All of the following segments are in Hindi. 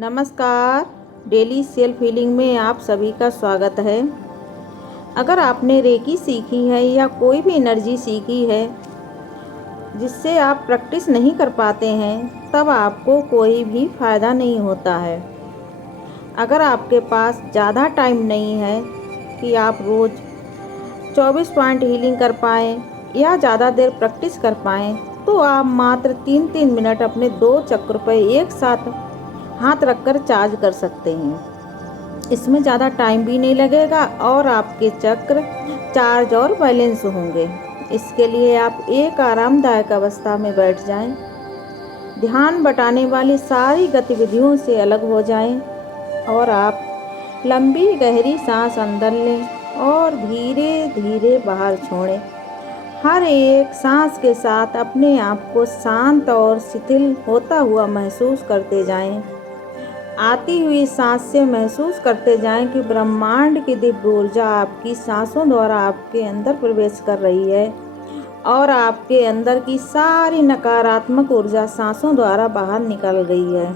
नमस्कार। डेली सेल्फ हीलिंग में आप सभी का स्वागत है। अगर आपने रेकी सीखी है या कोई भी एनर्जी सीखी है जिससे आप प्रैक्टिस नहीं कर पाते हैं, तब आपको कोई भी फ़ायदा नहीं होता है। अगर आपके पास ज़्यादा टाइम नहीं है कि आप रोज़ 24 पॉइंट हीलिंग कर पाएँ या ज़्यादा देर प्रैक्टिस कर पाएँ, तो आप मात्र 3-3 मिनट अपने 2 चक्र पर एक साथ हाथ रखकर चार्ज कर सकते हैं। इसमें ज़्यादा टाइम भी नहीं लगेगा और आपके चक्र चार्ज और बैलेंस होंगे। इसके लिए आप एक आरामदायक अवस्था में बैठ जाएं, ध्यान बटाने वाली सारी गतिविधियों से अलग हो जाएं और आप लंबी गहरी सांस अंदर लें और धीरे धीरे बाहर छोड़ें। हर एक सांस के साथ अपने आप को शांत और शिथिल होता हुआ महसूस करते जाएं। आती हुई सांस से महसूस करते जाएं कि ब्रह्मांड की दिव्य ऊर्जा आपकी सांसों द्वारा आपके अंदर प्रवेश कर रही है और आपके अंदर की सारी नकारात्मक ऊर्जा सांसों द्वारा बाहर निकल गई है।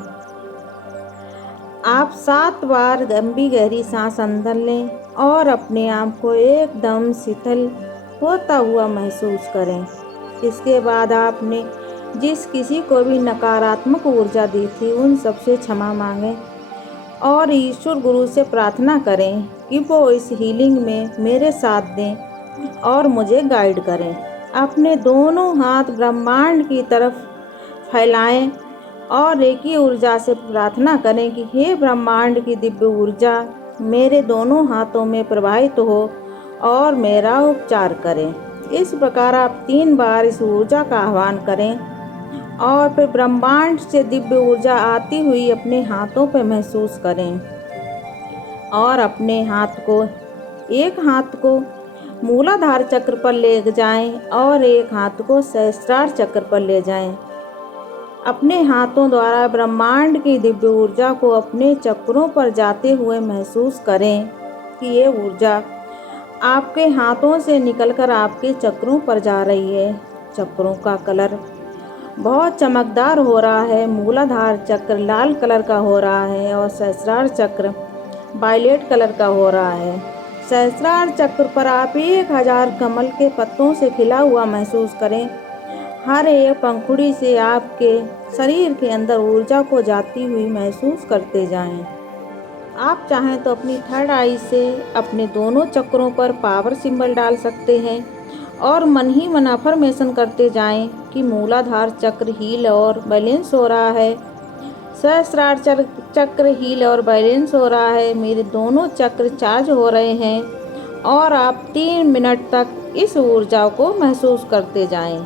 आप 7 बार लंबी गहरी सांस अंदर लें और अपने आप को एकदम शिथिल होता हुआ महसूस करें। इसके बाद आपने जिस किसी को भी नकारात्मक ऊर्जा दी थी, उन सबसे क्षमा मांगें और ईश्वर गुरु से प्रार्थना करें कि वो इस हीलिंग में मेरे साथ दें और मुझे गाइड करें। अपने दोनों हाथ ब्रह्मांड की तरफ फैलाएं और रेकी ऊर्जा से प्रार्थना करें कि हे ब्रह्मांड की दिव्य ऊर्जा मेरे दोनों हाथों में प्रवाहित हो और मेरा उपचार करें। इस प्रकार आप 3 बार इस ऊर्जा का आह्वान करें और फिर ब्रह्मांड से दिव्य ऊर्जा आती हुई अपने हाथों पर महसूस करें और अपने एक हाथ को मूलाधार चक्र पर ले जाएं और एक हाथ को सहस्त्रार चक्र पर ले जाएं। अपने हाथों द्वारा ब्रह्मांड की दिव्य ऊर्जा को अपने चक्रों पर जाते हुए महसूस करें कि ये ऊर्जा आपके हाथों से निकलकर आपके चक्रों पर जा रही है। चक्रों का कलर बहुत चमकदार हो रहा है। मूलाधार चक्र लाल कलर का हो रहा है और सहस्त्रार चक्र वायलेट कलर का हो रहा है। सहस्त्रार चक्र पर आप 1000 कमल के पत्तों से खिला हुआ महसूस करें। हर एक पंखुड़ी से आपके शरीर के अंदर ऊर्जा को जाती हुई महसूस करते जाएं। आप चाहें तो अपनी थर्ड आई से अपने दोनों चक्रों पर पावर सिंबल डाल सकते हैं और मन ही मन अफर्मेशन करते जाएं कि मूलाधार चक्र हील और बैलेंस हो रहा है, सहस्त्रार चक्र हील और बैलेंस हो रहा है, मेरे दोनों चक्र चार्ज हो रहे हैं और आप 3 मिनट तक इस ऊर्जा को महसूस करते जाएं।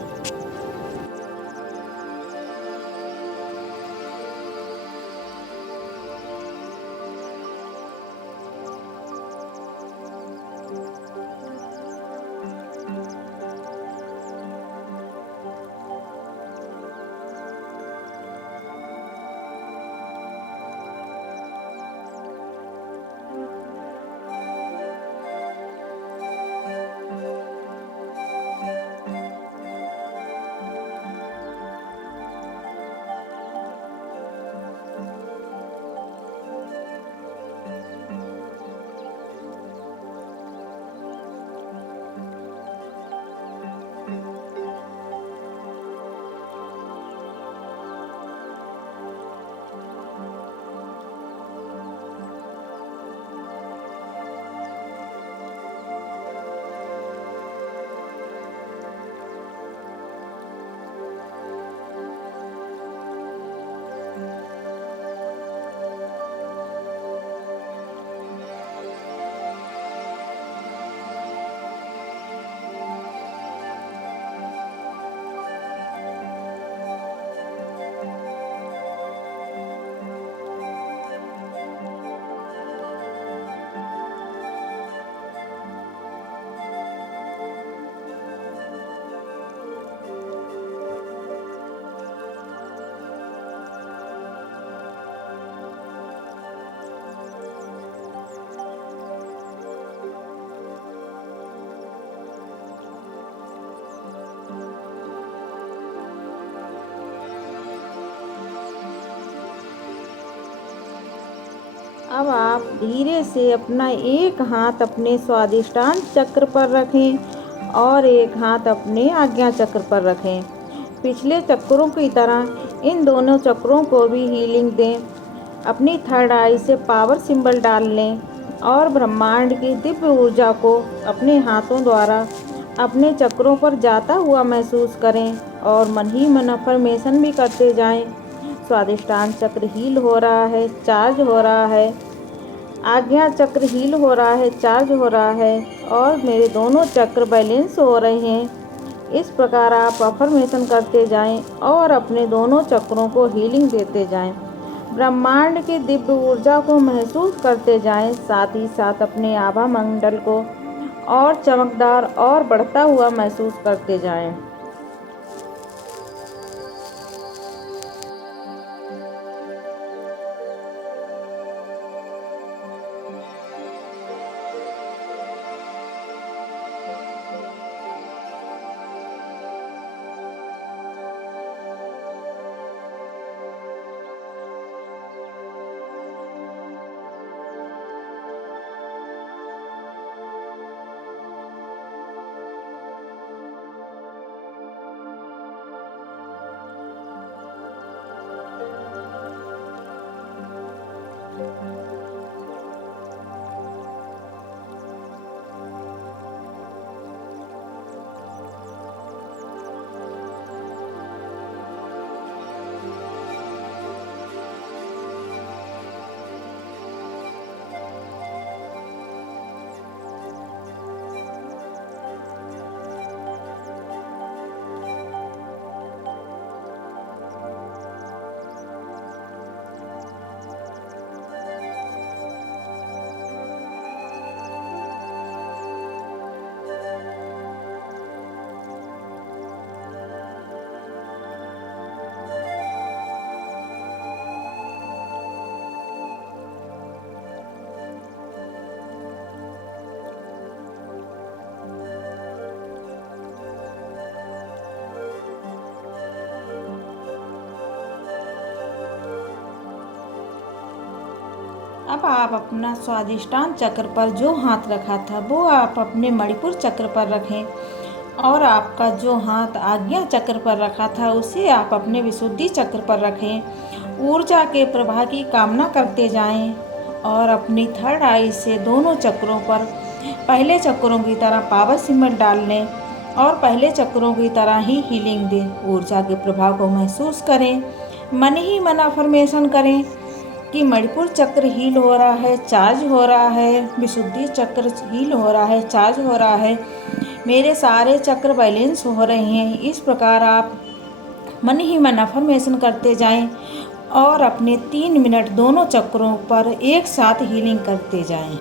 अब आप धीरे से अपना एक हाथ अपने स्वादिष्टान चक्र पर रखें और एक हाथ अपने आज्ञा चक्र पर रखें। पिछले चक्रों की तरह इन दोनों चक्रों को भी हीलिंग दें। अपनी थर्ड आई से पावर सिंबल डाल लें और ब्रह्मांड की दिव्य ऊर्जा को अपने हाथों द्वारा अपने चक्रों पर जाता हुआ महसूस करें और मन ही मन अफर्मेशन भी करते जाएं। स्वादिष्टान चक्र हील हो रहा है, चार्ज हो रहा है। आज्ञा चक्र हील हो रहा है, चार्ज हो रहा है और मेरे दोनों चक्र बैलेंस हो रहे हैं। इस प्रकार आप अफर्मेशन करते जाएं और अपने दोनों चक्रों को हीलिंग देते जाएं। ब्रह्मांड की दिव्य ऊर्जा को महसूस करते जाएं, साथ ही साथ अपने आभा मंडल को और चमकदार और बढ़ता हुआ महसूस करते जाएं। अब आप अपना स्वादिष्टान चक्र पर जो हाथ रखा था वो आप अपने मणिपुर चक्र पर रखें और आपका जो हाथ आज्ञा चक्र पर रखा था उसे आप अपने विशुद्धि चक्र पर रखें। ऊर्जा के प्रवाह की कामना करते जाएं और अपनी थर्ड आई से दोनों चक्रों पर पहले चक्रों की तरह पावर सिंबल डाल लें और पहले चक्रों की तरह ही हीलिंग दें। ऊर्जा के प्रभाव को महसूस करें, मन ही मन अफर्मेशन करें कि मणिपुर चक्र हील हो रहा है, चार्ज हो रहा है, विशुद्धि चक्र हील हो रहा है, चार्ज हो रहा है, मेरे सारे चक्र बैलेंस हो रहे हैं। इस प्रकार आप मन ही मन अफर्मेशन करते जाएं और अपने 3 मिनट दोनों चक्रों पर एक साथ हीलिंग करते जाएं।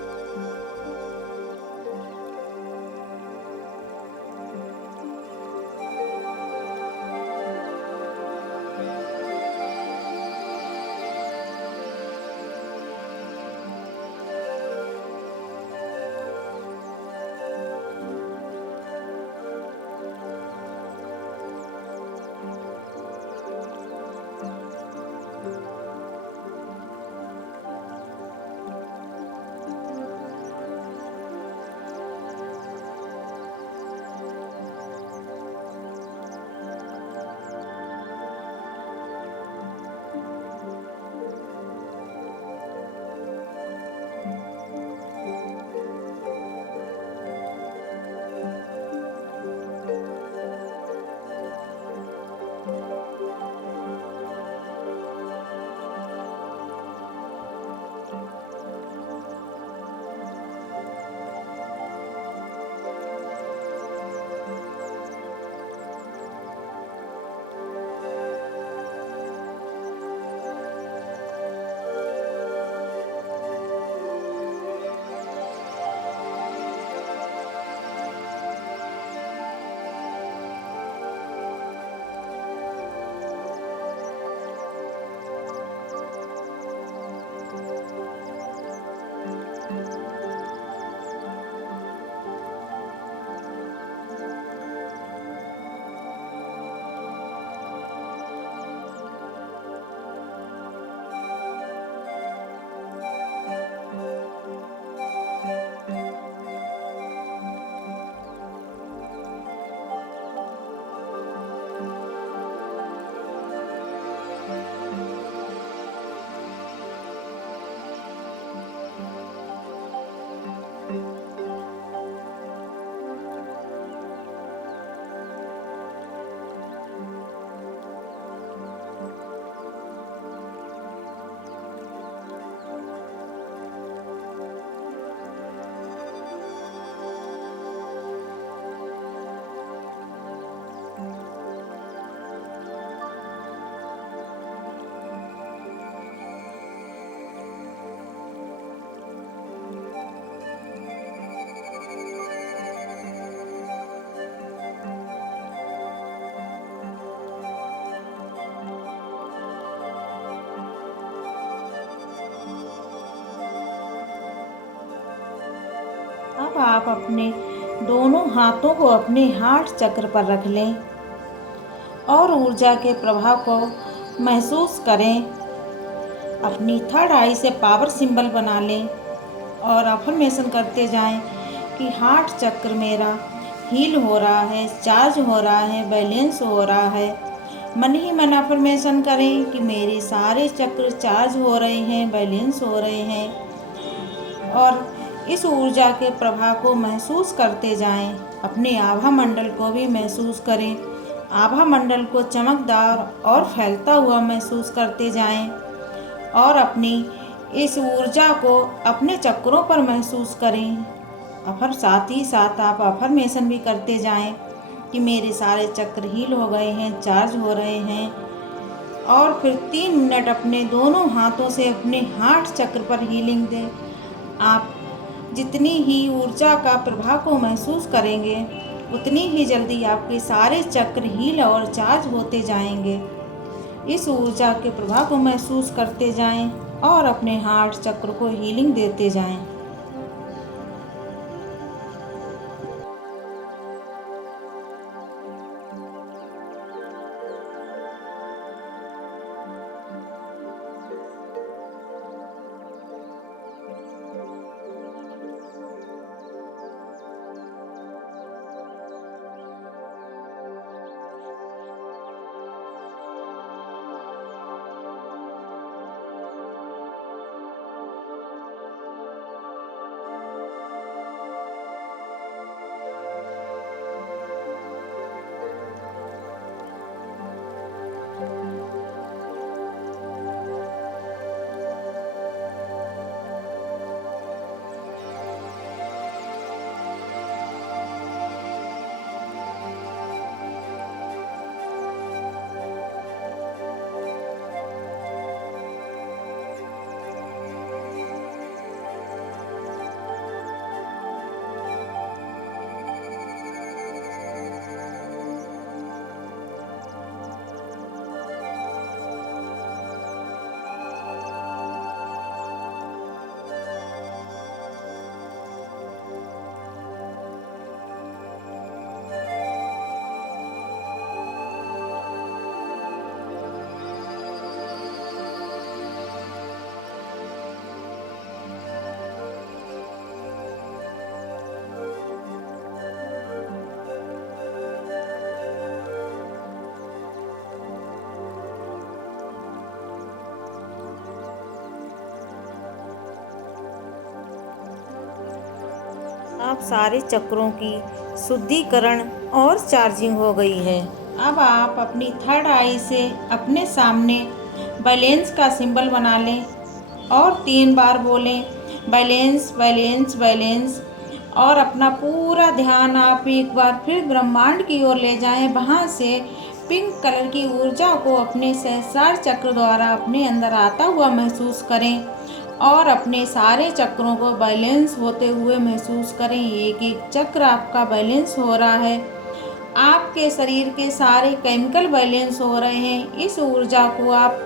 अब आप अपने दोनों हाथों को अपने हार्ट चक्र पर रख लें और ऊर्जा के प्रभाव को महसूस करें। अपनी थर्ड आई से पावर सिंबल बना लें और अफर्मेशन करते जाएं कि हार्ट चक्र मेरा हील हो रहा है, चार्ज हो रहा है, बैलेंस हो रहा है। मन ही मन अफर्मेशन करें कि मेरे सारे चक्र चार्ज हो रहे हैं, बैलेंस हो रहे हैं और इस ऊर्जा के प्रभाव को महसूस करते जाएं। अपने आभा मंडल को भी महसूस करें। आभा मंडल को चमकदार और फैलता हुआ महसूस करते जाएं और अपनी इस ऊर्जा को अपने चक्रों पर महसूस करें। साथ ही साथ आप अफर्मेशन भी करते जाएं कि मेरे सारे चक्र हील हो गए हैं, चार्ज हो रहे हैं। और फिर 3 मिनट अपने दोनों हाथों से अपने हार्ट चक्र पर हीलिंग दें। आप जितनी ही ऊर्जा का प्रभाव को महसूस करेंगे उतनी ही जल्दी आपके सारे चक्र हील और चार्ज होते जाएंगे। इस ऊर्जा के प्रभाव को महसूस करते जाएं और अपने हार्ट चक्र को हीलिंग देते जाएं। अब सारे चक्रों की शुद्धिकरण और चार्जिंग हो गई है। अब आप अपनी थर्ड आई से अपने सामने बैलेंस का सिंबल बना लें और 3 बार बोलें बैलेंस बैलेंस बैलेंस और अपना पूरा ध्यान आप एक बार फिर ब्रह्मांड की ओर ले जाएं। वहाँ से पिंक कलर की ऊर्जा को अपने सहस्रार चक्र द्वारा अपने अंदर आता हुआ महसूस करें और अपने सारे चक्रों को बैलेंस होते हुए महसूस करें। एक एक चक्र आपका बैलेंस हो रहा है। आपके शरीर के सारे केमिकल बैलेंस हो रहे हैं। इस ऊर्जा को आप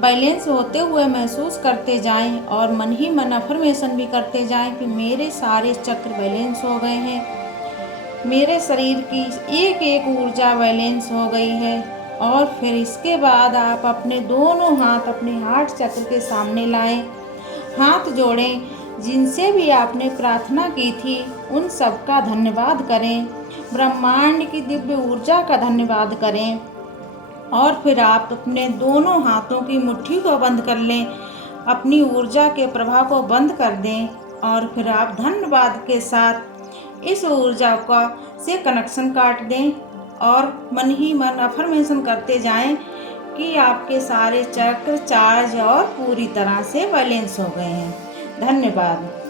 बैलेंस होते हुए महसूस करते जाएं और मन ही मन अफर्मेशन भी करते जाएं कि मेरे सारे चक्र बैलेंस हो गए हैं, मेरे शरीर की एक एक ऊर्जा बैलेंस हो गई है। और फिर इसके बाद आप अपने दोनों हाथ अपने हार्ट चक्र के सामने लाएं, हाथ जोड़ें। जिनसे भी आपने प्रार्थना की थी उन सब का धन्यवाद करें, ब्रह्मांड की दिव्य ऊर्जा का धन्यवाद करें और फिर आप अपने दोनों हाथों की मुट्ठी को बंद कर लें, अपनी ऊर्जा के प्रभाव को बंद कर दें और फिर आप धन्यवाद के साथ इस ऊर्जा का से कनेक्शन काट दें और मन ही मन अफर्मेशन करते जाएं कि आपके सारे चक्र चार्ज और पूरी तरह से बैलेंस हो गए हैं। धन्यवाद।